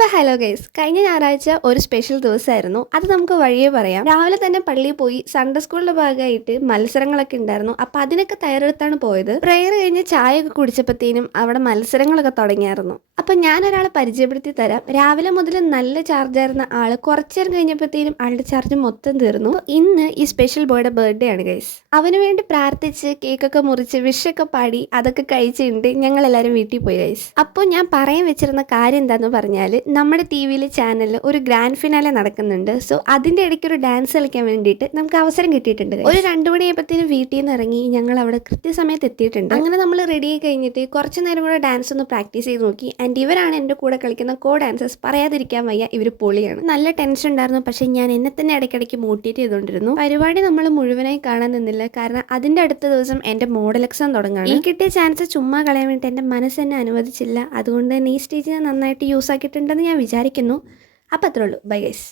അപ്പോൾ hello guys, കഴിഞ്ഞ ഞായറാഴ്ച ഒരു സ്പെഷ്യൽ ദിവസമായിരുന്നു. അത് നമുക്ക് വഴിയേ പറയാം. രാവിലെ തന്നെ പള്ളിയിൽ പോയി സൺഡേ സ്കൂളിന്റെ ഭാഗമായിട്ട് മത്സരങ്ങളൊക്കെ ഉണ്ടായിരുന്നു. അപ്പോൾ അതിനൊക്കെ തയ്യാറെടുത്താണ് പോയത്. പ്രെയർ കഴിഞ്ഞ് ചായയൊക്കെ കുടിച്ചപ്പോഴത്തേനും അവിടെ മത്സരങ്ങളൊക്കെ തുടങ്ങിയായിരുന്നു. അപ്പോൾ ഞാൻ ഒരാളെ പരിചയപ്പെടുത്തി തരാം. രാവിലെ മുതൽ നല്ല ചാർജായിരുന്ന ആള് കുറച്ചേരം കഴിഞ്ഞപ്പോഴത്തേനും ആളുടെ ചാർജ് മൊത്തം തീർന്നു. ഇന്ന് ഈ സ്പെഷ്യൽ ബോയുടെ ബർത്ത്ഡേ ആണ് ഗൈസ്. അവന് വേണ്ടി പ്രാർത്ഥിച്ച് കേക്കൊക്കെ മുറിച്ച് വിഷൊക്കെ പാടി അതൊക്കെ കഴിച്ചിട്ട് ഞങ്ങൾ എല്ലാവരും വീട്ടിൽ പോയി ഗൈസ്. അപ്പോൾ ഞാൻ പറയാൻ വെച്ചിരുന്ന കാര്യം എന്താണെന്ന് പറഞ്ഞാൽ, നമ്മുടെ ടി വിയിലെ ചാനലിൽ ഒരു ഗ്രാൻഡ് ഫിനാലെ നടക്കുന്നുണ്ട്. സോ അതിൻ്റെ ഇടയ്ക്ക് ഒരു ഡാൻസ് കളിക്കാൻ വേണ്ടിയിട്ട് നമുക്ക് അവസരം കിട്ടിയിട്ടുണ്ട്. ഒരു 2 മണിയായപ്പോഴത്തേനും വീട്ടിൽ നിന്ന് ഇറങ്ങി ഞങ്ങൾ അവിടെ കൃത്യസമയത്ത് എത്തിയിട്ടുണ്ട്. അങ്ങനെ നമ്മൾ റെഡി ആയി കഴിഞ്ഞിട്ട് കുറച്ച് നേരം കൂടെ ഡാൻസ് ഒന്ന് പ്രാക്ടീസ് ചെയ്ത് നോക്കി. ആൻഡ് ഇവരാണ് എൻ്റെ കൂടെ കളിക്കുന്ന ഡാൻസേഴ്സ്. പറയാതിരിക്കാൻ വയ്യ, ഇവർ പൊളിയാണ്. നല്ല ടെൻഷൻ ഉണ്ടായിരുന്നു, പക്ഷേ ഞാൻ എന്നെ തന്നെ ഇടയ്ക്കിടയ്ക്ക് മോട്ടിവേറ്റ് ചെയ്തുകൊണ്ടിരുന്നു. പരിപാടി നമ്മൾ മുഴുവനായി കാണാൻ നിന്നില്ല, കാരണം അതിൻ്റെ അടുത്ത ദിവസം എൻ്റെ മോഡൽ എക്സാം തുടങ്ങുകയാണ്. ഈ കിട്ടിയ ചാൻസ് ചുമ്മാ കളയാൻ വേണ്ടിയിട്ട് എൻ്റെ മനസ്സ് എന്നെ അനുവദിച്ചില്ല. അതുകൊണ്ട് തന്നെ ഈ സ്റ്റേജ് നന്നായിട്ട് യൂസ് ആക്കിയിട്ടുണ്ടെന്ന് ഞാൻ വിചാരിക്കുന്നു. അപ്പോൾ അത്രേ ഉള്ളൂ. Bye guys.